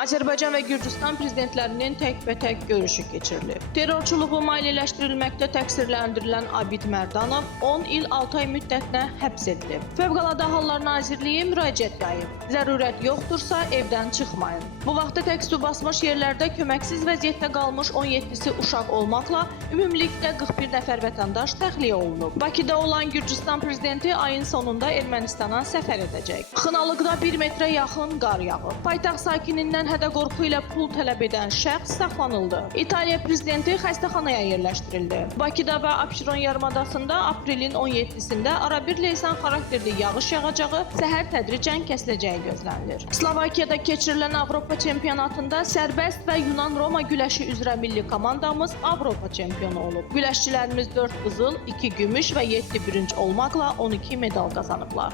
Azərbaycan və Gürcüstan prezidentlərinin təkbətək görüşü keçirilib. Terrorçuluğu maliyyələşdirilməkdə təqsirləndirilən Abid Mərdanov 10 il 6 ay müddətinə həbs edilib. Fövqəladə Hallar Nazirliyi müraciət yayıb. Zərurət yoxdursa evdən çıxmayın. Bu vaxtda tək su basmış yerlərdə köməksiz vəziyyətdə qalmış 17-si uşaq olmaqla ümumilikdə 41 nəfər vətəndaş təxliyə olunub. Bakıda olan Gürcüstan prezidenti ayın sonunda Ermənistana səfər edəcək. Xınalıqda 1 metrə yaxın qar yağıb. Paytaxt sakinindən hədə-qorxu ilə pul tələb edən şəxs saxlanıldı. İtaliya prezidenti xəstəxanaya yerləşdirildi. Bakıda və Abşeron yarımadasında aprelin 17-sində arabir leysan xarakterli yağış yağacağı, səhər tədricən kəsiləcəyi gözlənilir. Slovakiyada keçirilən Avropa çempionatında sərbəst və Yunan-Roma güləşi üzrə milli komandamız Avropa çempionu olub. Güləşçilərimiz 4 qızıl, 2 gümüş və 7 bürünc olmaqla 12 medal qazanıblar.